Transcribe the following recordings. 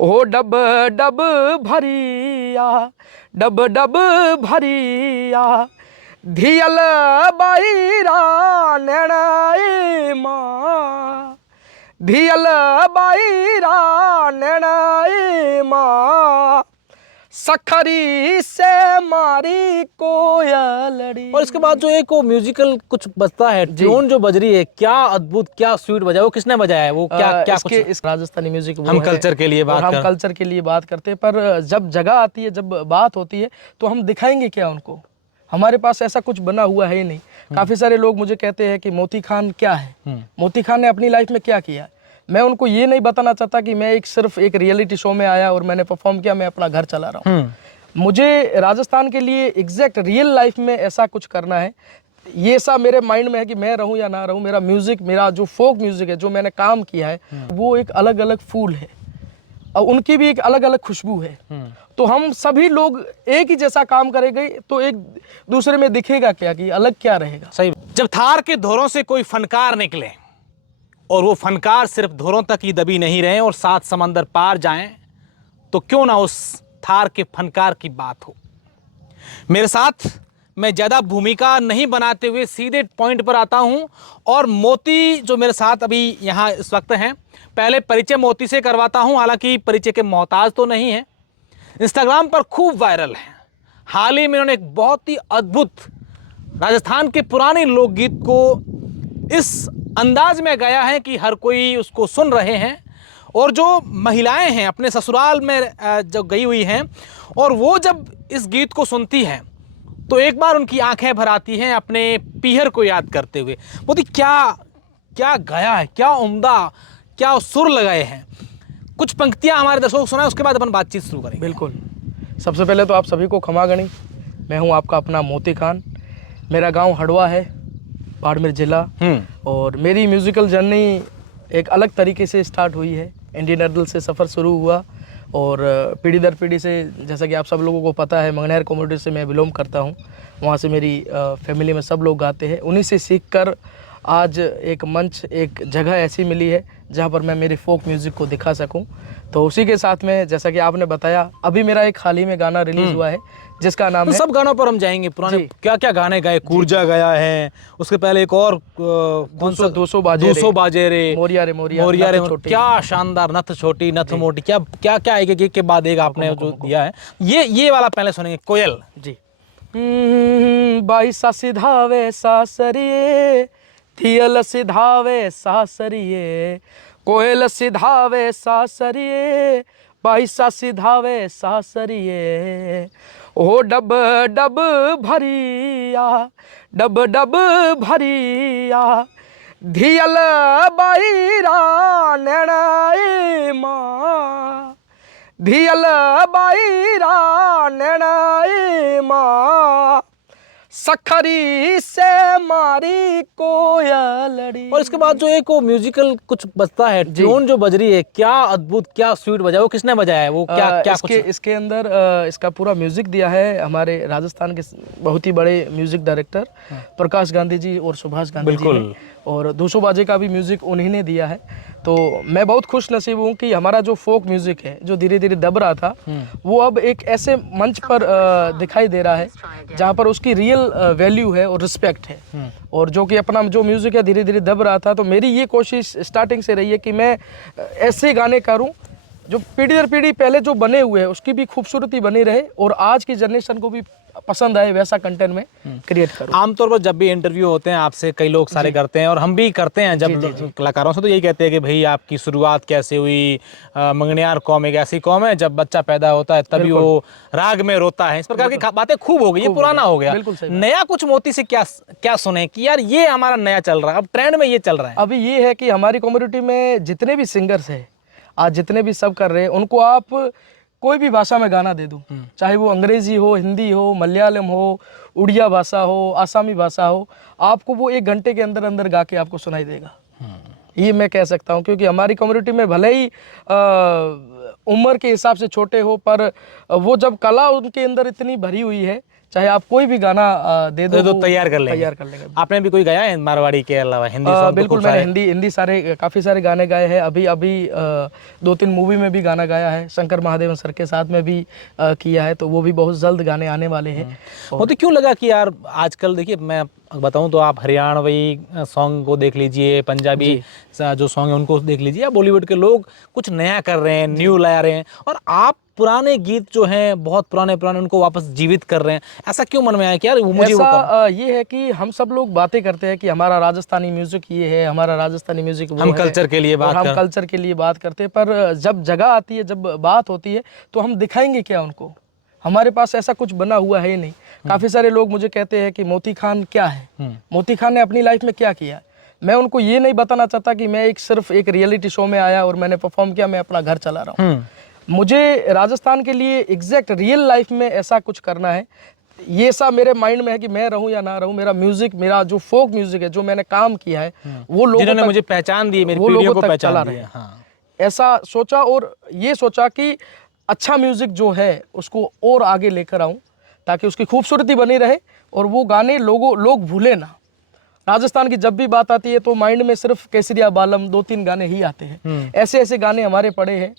ओ dub dub भरिया, dub dub भरिया, धियल बाईरा नैणाए माँ, धियल बाईरा नैणाए माँ, सखरी से मारी कोयलड़ी। और इसके बाद जो एक वो म्यूजिकल कुछ बजता है, ट्यून जो बज रही है, क्या अद्भुत, क्या स्वीट बजा है। वो किसने बजाया है? वो क्या क्या इसके कुछ इस राजस्थानी म्यूजिक हम कल्चर के लिए बात हम कल्चर के लिए बात करते हैं, पर जब जगह आती है, जब बात होती है, तो हम दिखाएंगे क्या उनको। हमारे पास ऐसा कुछ बना हुआ है ही नहीं। काफी सारे लोग मुझे कहते हैं कि मोती खान क्या है, मोती खान ने अपनी लाइफ में क्या किया। मैं उनको ये नहीं बताना चाहता कि मैं सिर्फ एक रियलिटी शो में आया और मैंने परफॉर्म किया, मैं अपना घर चला रहा हूँ। मुझे राजस्थान के लिए एग्जैक्ट रियल लाइफ में ऐसा कुछ करना है। ये सब मेरे माइंड में है कि मैं रहूं या ना रहूं, मेरा म्यूजिक, मेरा जो फोक म्यूजिक है, जो मैंने काम किया है, वो एक अलग अलग फूल है और उनकी भी एक अलग अलग खुशबू है। तो हम सभी लोग एक ही जैसा काम करेंगे तो एक दूसरे में दिखेगा क्या कि अलग क्या रहेगा। सही। जब थार के धोरों से कोई फनकार निकले और वो फनकार सिर्फ धोरों तक ही दबी नहीं रहे और 7 समंदर पार जाएं, तो क्यों ना उस थार के फनकार की बात हो। मेरे साथ मैं ज़्यादा भूमिका नहीं बनाते हुए सीधे पॉइंट पर आता हूं और मोती जो मेरे साथ अभी यहाँ इस वक्त हैं, पहले परिचय मोती से करवाता हूं। हालांकि परिचय के मोहताज तो नहीं है, इंस्टाग्राम पर खूब वायरल है। हाल ही में उन्होंने एक बहुत ही अद्भुत राजस्थान के पुराने लोकगीत को इस अंदाज में गाया है कि हर कोई उसको सुन रहे हैं। और जो महिलाएं हैं अपने ससुराल में जो गई हुई हैं, और वो जब इस गीत को सुनती हैं तो एक बार उनकी आंखें भर आती हैं अपने पीहर को याद करते हुए। मोदी क्या क्या गाया है, क्या उम्दा, क्या सुर लगाए हैं। कुछ पंक्तियां हमारे दर्शकों को सुनाए, उसके बाद अपन बातचीत शुरू करेंगे। बिल्कुल। सबसे पहले तो आप सभी को क्षमा गणी। मैं हूं आपका अपना मोती खान। मेरा गांव हड़वा है, बाड़मेर जिला। और मेरी म्यूजिकल जर्नी एक अलग तरीके से स्टार्ट हुई है। इंडियन आइडल से सफ़र शुरू हुआ और पीढ़ी दर पीढ़ी से, जैसा कि आप सब लोगों को पता है, मंगनेर कम्युनिटी से मैं बिलोंग करता हूं। वहां से मेरी फैमिली में सब लोग गाते हैं। उन्हीं से सीखकर आज एक मंच, एक जगह ऐसी मिली है जहां पर मैं मेरी फोक म्यूज़िक को दिखा सकूं। तो उसी के साथ में, जैसा कि आपने बताया, अभी मेरा एक हाल ही में गाना रिलीज़ हुआ है जिसका नाम है, सब गानों पर हम जाएंगे। पुराने क्या क्या गाने गाए, कूर्जा गया है, उसके पहले एक और 200 बाजे रे, मोरिया रे मोरिया रे, क्या शानदार, नथ छोटी नथ मोटी, क्या क्या क्या एक के बाद एक आपने जो दिया है। ये वाला पहले सुनेंगे, कोयल जी। बाई सा सिधावे सासरिये, थियल सिधावे सासरिये, कोयल सिधावे सासरिये, बाई सा सिधावे सासरिये, ओ डब डब भरिया, डब डब भरिया, धियल बाईरा नैणाए माँ, धियल बाईरा नैणाए माँ, सखरी से मारी कोयलड़ी। और इसके बाद जो एक वो म्यूजिकल कुछ बजता है, ट्यून जो बज रही है, क्या अद्भुत, क्या स्वीट बजा है। वो किसने बजाया है? वो क्या क्या इसके अंदर इसका पूरा म्यूजिक दिया है हमारे राजस्थान के बहुत ही बड़े म्यूजिक डायरेक्टर प्रकाश गांधी जी और सुभाष गांधी जी ने। और 200 बाजे का भी म्यूजिक उन्हीं ने दिया है। तो मैं बहुत खुश नसीब हूँ कि हमारा जो फोक म्यूजिक है, जो धीरे धीरे दब रहा था, वो अब एक ऐसे मंच पर दिखाई दे रहा है जहाँ पर उसकी रियल वैल्यू है और रिस्पेक्ट है। और जो कि अपना जो म्यूजिक है धीरे धीरे दब रहा था, तो मेरी ये कोशिश स्टार्टिंग से रही है कि मैं ऐसे गाने करूं जो पीढ़ी दर पीढ़ी पहले जो बने हुए हैं उसकी भी खूबसूरती बनी रहे और आज की जनरेशन को भी पसंद आए, वैसा कंटेंट में क्रिएट करूं। आमतौर पर जब भी इंटरव्यू होते हैं आपसे, कई लोग सारे करते हैं और हम भी करते हैं जब कलाकारों से, तो यही कहते हैं कि भाई आपकी शुरुआत कैसे हुई। मंगनियार कौम एक ऐसी कौम है, जब बच्चा पैदा होता है तभी वो राग में रोता है। इस प्रकार की बातें खूब हो गई, ये पुराना हो गया। नया कुछ मोती से क्या क्या सुने कि यार ये हमारा नया चल रहा है, अब ट्रेंड में ये चल रहा है। अभी ये है कि हमारी कम्युनिटी में जितने भी सिंगर्स हैं, आज जितने भी सब कर रहे हैं, उनको आप कोई भी भाषा में गाना दे दो, चाहे वो अंग्रेजी हो, हिंदी हो, मलयालम हो, उड़िया भाषा हो, आसामी भाषा हो, आपको वो 1 घंटे के अंदर अंदर गा के आपको सुनाई देगा। ये मैं कह सकता हूँ, क्योंकि हमारी कम्युनिटी में भले ही उम्र के हिसाब से छोटे हो, पर वो जब कला उनके अंदर इतनी भरी हुई है, चाहे आप कोई भी गाना दे दो तो वो तैयार कर लेंगे। तैयार कर लेंगे। आपने भी कोई गाया है मारवाड़ी के अलावा? हिंदी सॉन्ग तो बिल्कुल, खूब मैंने सारे। हिंदी सारे काफ़ी सारे गाने गाए हैं। अभी 2-3 मूवी में भी गाना गाया है, शंकर महादेवन सर के साथ में भी किया है, तो वो भी बहुत जल्द गाने आने वाले हैं। मुझे क्यों लगा कि यार आजकल देखिए, मैं बताऊं तो आप हरियाणवी सॉन्ग को देख लीजिए, पंजाबी जो सॉन्ग है उनको देख लीजिए, या बॉलीवुड के लोग कुछ नया कर रहे हैं, न्यू ला रहे हैं, और आप पुराने गीत जो हैं बहुत पुराने उनको वापस जीवित कर रहे हैं। ऐसा क्यों मन में आया कि यार मुझे वो करना? ये है कि हम सब लोग बातें करते हैं कि हमारा राजस्थानी म्यूजिक ये है, हमारा राजस्थानी म्यूजिक वो हम है, कल्चर के लिए बात और हम कर कल्चर के लिए बात करते हैं, पर जब जगह आती है, जब बात होती है, तो हम दिखाएंगे क्या उनको? हमारे पास ऐसा कुछ बना हुआ है ही नहीं। काफ़ी सारे लोग मुझे कहते हैं कि मोती खान क्या है, मोती खान ने अपनी लाइफ में क्या किया। मैं उनको ये नहीं बताना चाहता कि मैं सिर्फ एक रियलिटी शो में आया और मैंने परफॉर्म किया, मैं अपना घर चला रहा हूँ। मुझे राजस्थान के लिए एग्जैक्ट रियल लाइफ में ऐसा कुछ करना है। ये सब मेरे माइंड में है कि मैं रहूं या ना रहूं, मेरा म्यूजिक, मेरा जो फोक म्यूजिक है, जो मैंने काम किया है, वो लोगों जिन्होंने तक, मुझे पहचान दी, मेरी वो पीढ़ियों लोगों को तक पहचान चला दी रहे। हाँ। ऐसा सोचा, और ये सोचा कि अच्छा म्यूजिक जो है उसको और आगे लेकर आऊं, ताकि उसकी खूबसूरती बनी रहे और वो गाने लोग भूले ना। राजस्थान की जब भी बात आती है तो माइंड में सिर्फ केसरिया बालम 2-3 गाने ही आते हैं। ऐसे ऐसे गाने हमारे पड़े हैं,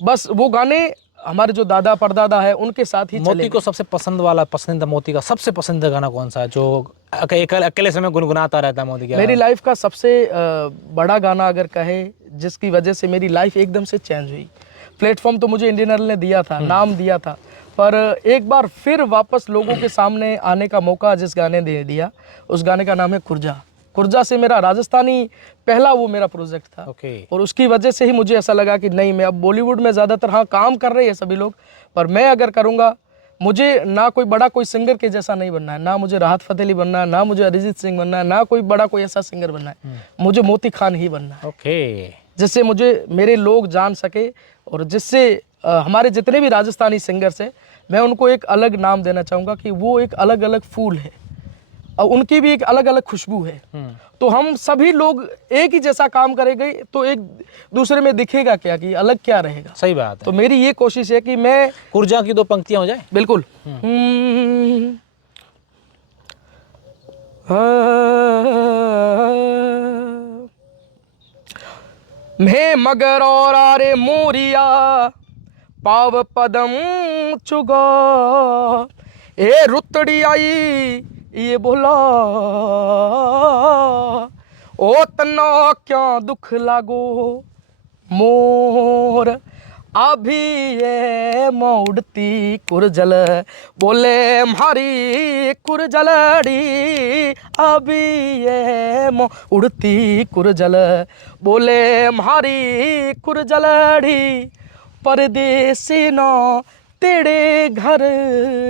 बस वो गाने हमारे जो दादा परदादा है उनके साथ ही मोती चले। को सबसे पसंदीदा मोती का सबसे पसंदीदा गाना कौन सा है जो अकेले समय गुनगुनाता रहता है मोती का? मेरी लाइफ का सबसे बड़ा गाना अगर कहे, जिसकी वजह से मेरी लाइफ एकदम से चेंज हुई। प्लेटफॉर्म तो मुझे इंडियन आइडल ने दिया था, नाम दिया था, पर एक बार फिर वापस लोगों के सामने आने का मौका जिस गाने ने दिया, उस गाने का नाम है कुर्जा। कुर्जा से मेरा राजस्थानी पहला वो मेरा प्रोजेक्ट था। और उसकी वजह से ही मुझे ऐसा लगा कि नहीं, मैं अब बॉलीवुड में ज़्यादातर हाँ काम कर रहे हैं सभी लोग, पर मैं अगर करूँगा, मुझे ना कोई बड़ा कोई सिंगर के जैसा नहीं बनना है, ना मुझे राहत फ़तेह अली बनना है, ना मुझे अरिजीत सिंह बनना है, ना कोई बड़ा कोई ऐसा सिंगर बनना है, मुझे मोती खान ही बनना है। जिससे मुझे मेरे लोग जान सके, और जिससे हमारे जितने भी राजस्थानी सिंगर्स हैं, मैं उनको एक अलग नाम देना चाहूँगा कि वो एक अलग अलग फूल है और उनकी भी एक अलग अलग खुशबू है। तो हम सभी लोग एक ही जैसा काम करेंगे तो एक दूसरे में दिखेगा क्या, कि अलग क्या रहेगा। सही बात है। तो मेरी ये कोशिश है कि मैं कुर्जा की 2 पंक्तियां हो जाए। बिल्कुल। मैं मगर और आरे मोरिया पाव पदम चुगा, ए रुतड़ी आई ये बोला, ओ तना क्या दुख लागो मोर, अभी ये मोड़ती कुरजल, बोले मारी कुरजलड़ी, अभी ये मोड़ती कुरजल, बोले मारी कुरजलड़ी, परदेसी ना तेरे घर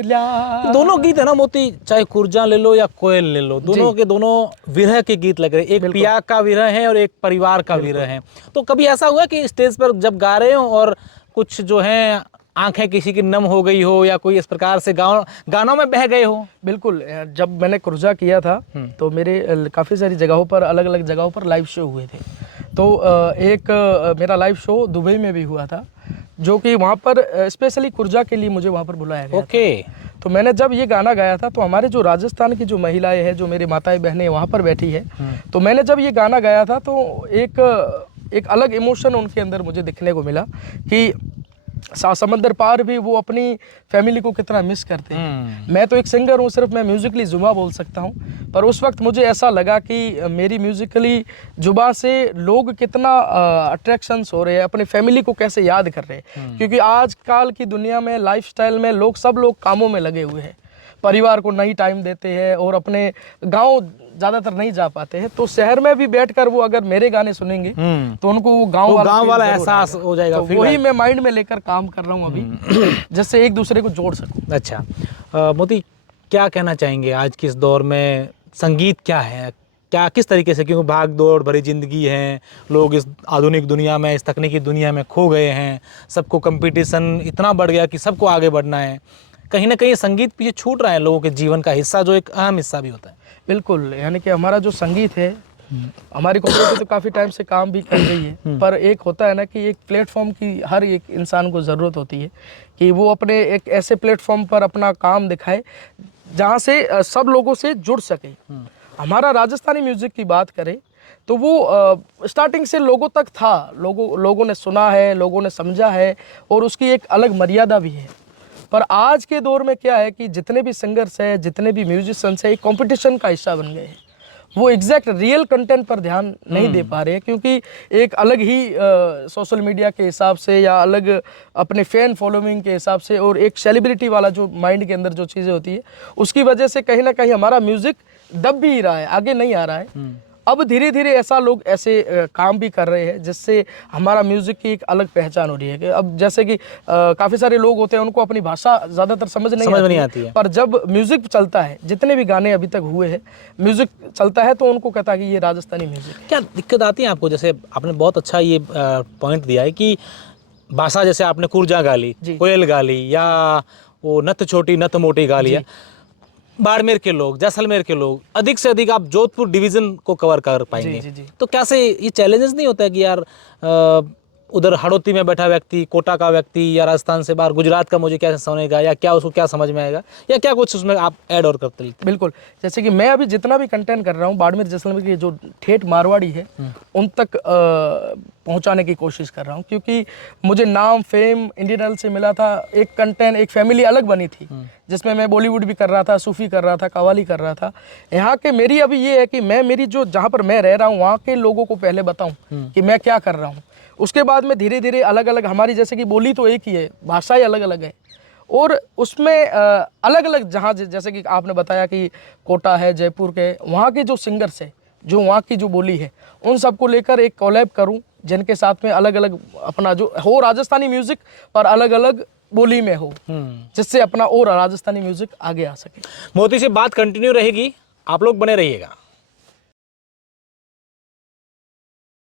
ला। दोनों गीत है ना मोती, चाहे कुर्जा ले लो या कोयल ले लो, दोनों के दोनों विरह के गीत लग रहे हैं। एक पिया का विरह है और एक परिवार का विरह है। तो कभी ऐसा हुआ कि स्टेज पर जब गा रहे हो और कुछ जो है आंखें किसी की नम हो गई हो, या कोई इस प्रकार से गानों में बह गए हो? बिल्कुल। जब मैंने कुर्जा किया था तो मेरे काफ़ी सारी जगहों पर, अलग अलग जगहों पर लाइव शो हुए थे। तो एक मेरा लाइव शो दुबई में भी हुआ था, जो कि वहाँ पर स्पेशली कुर्जा के लिए मुझे वहाँ पर बुलाया गया था। तो मैंने जब ये गाना गाया था तो हमारे जो राजस्थान की जो महिलाएं हैं, जो मेरी माताएं बहनें वहाँ पर बैठी है, तो मैंने जब ये गाना गाया था तो एक अलग इमोशन उनके अंदर मुझे दिखने को मिला कि समंदर पार भी वो अपनी फैमिली को कितना मिस करते हैं। मैं तो एक सिंगर हूँ, सिर्फ मैं म्यूजिकली जुबा बोल सकता हूँ, पर उस वक्त मुझे ऐसा लगा कि मेरी म्यूजिकली जुबा से लोग कितना अट्रैक्शंस हो रहे हैं, अपनी फैमिली को कैसे याद कर रहे हैं। क्योंकि आजकल की दुनिया में, लाइफस्टाइल में सब लोग कामों में लगे हुए हैं, परिवार को नहीं टाइम देते हैं और अपने गाँव ज़्यादातर नहीं जा पाते हैं। तो शहर में भी बैठकर वो अगर मेरे गाने सुनेंगे तो उनको वो गांव वाला एहसास हो जाएगा। तो वही मैं माइंड में लेकर काम कर रहा हूँ अभी, जिससे एक दूसरे को जोड़ सकूँ। अच्छा मोती, क्या कहना चाहेंगे आज के इस दौर में संगीत क्या है, क्या किस तरीके से, क्योंकि भाग दौड़ भरी ज़िंदगी है, लोग इस आधुनिक दुनिया में, इस तकनीकी दुनिया में खो गए हैं, सबको कंपटीशन इतना बढ़ गया कि सबको आगे बढ़ना है, कहीं ना कहीं संगीत पीछे छूट रहा है लोगों के जीवन का हिस्सा, जो एक अहम हिस्सा भी होता है। बिल्कुल, यानी कि हमारा जो संगीत है हमारी कम्युनिटी तो काफ़ी टाइम से काम भी कर रही है, पर एक होता है ना कि एक प्लेटफॉर्म की हर एक इंसान को ज़रूरत होती है कि वो अपने एक ऐसे प्लेटफॉर्म पर अपना काम दिखाए जहाँ से सब लोगों से जुड़ सके। हमारा राजस्थानी म्यूज़िक की बात करें तो वो स्टार्टिंग से लोगों तक था, लोगों ने सुना है, लोगों ने समझा है, और उसकी एक अलग मर्यादा भी है। पर आज के दौर में क्या है कि जितने भी सिंगर्स हैं, जितने भी म्यूजिशियंस हैं, एक कंपटीशन का हिस्सा बन गए हैं। वो एग्जैक्ट रियल कंटेंट पर ध्यान नहीं दे पा रहे हैं, क्योंकि एक अलग ही सोशल मीडिया के हिसाब से या अलग अपने फैन फॉलोइंग के हिसाब से और एक सेलिब्रिटी वाला जो माइंड के अंदर जो चीज़ें होती है, उसकी वजह से कहीं ना कहीं हमारा म्यूज़िक दब भी ही रहा है, आगे नहीं आ रहा है। अब धीरे धीरे ऐसा लोग ऐसे काम भी कर रहे हैं जिससे हमारा म्यूज़िक की एक अलग पहचान हो रही है कि अब जैसे कि काफ़ी सारे लोग होते हैं, उनको अपनी भाषा ज़्यादातर समझ नहीं आती है, पर जब म्यूज़िक चलता है, जितने भी गाने अभी तक हुए हैं, म्यूज़िक चलता है तो उनको कहता है कि ये राजस्थानी म्यूज़िक। क्या दिक्कत आती है आपको? जैसे आपने बहुत अच्छा ये पॉइंट दिया है कि भाषा, जैसे आपने कुर्जा गा ली, कोयल गा ली, या वो नत छोटी नत मोटी गा लिया। बाड़मेर के लोग, जैसलमेर के लोग, अधिक से अधिक आप जोधपुर डिवीजन को कवर कर पाएंगे। जी। तो कैसे ये चैलेंजेस नहीं होता है कि यार उधर हड़ौती में बैठा व्यक्ति, कोटा का व्यक्ति या राजस्थान से बाहर गुजरात का मुझे कैसे सुनेगा, या क्या उसको क्या समझ में आएगा, या क्या कुछ उसमें आप ऐड और करते हैं? बिल्कुल, जैसे कि मैं अभी जितना भी कंटेंट कर रहा हूँ, बाड़मेर जैसलमेर की जो ठेठ मारवाड़ी है उन तक पहुँचाने की कोशिश कर रहा हूँ, क्योंकि मुझे नाम फेम इंडियन आइडल से मिला था। एक कंटेंट, एक फैमिली अलग बनी थी जिसमें मैं बॉलीवुड भी कर रहा था, सूफी कर रहा था, कव्वाली कर रहा था। यहाँ के मेरी अभी ये है कि मैं मेरी जो जहाँ पर मैं रह रहा हूँ वहाँ के लोगों को पहले बताऊँ कि मैं क्या कर रहा हूँ, उसके बाद में धीरे धीरे अलग अलग, हमारी जैसे कि बोली तो एक ही है, भाषाएं अलग अलग है, और उसमें अलग अलग, जहाँ जैसे कि आपने बताया कि कोटा है, जयपुर के, वहाँ के जो सिंगर्स है, जो वहाँ की जो बोली है, उन सबको लेकर एक कोलैब करूँ जिनके साथ में अलग अलग अपना जो हो राजस्थानी म्यूज़िक पर अलग अलग बोली में हो, जिससे अपना और राजस्थानी म्यूज़िक आगे आ सके। मोती से बात कंटिन्यू रहेगी, आप लोग बने रहिएगा।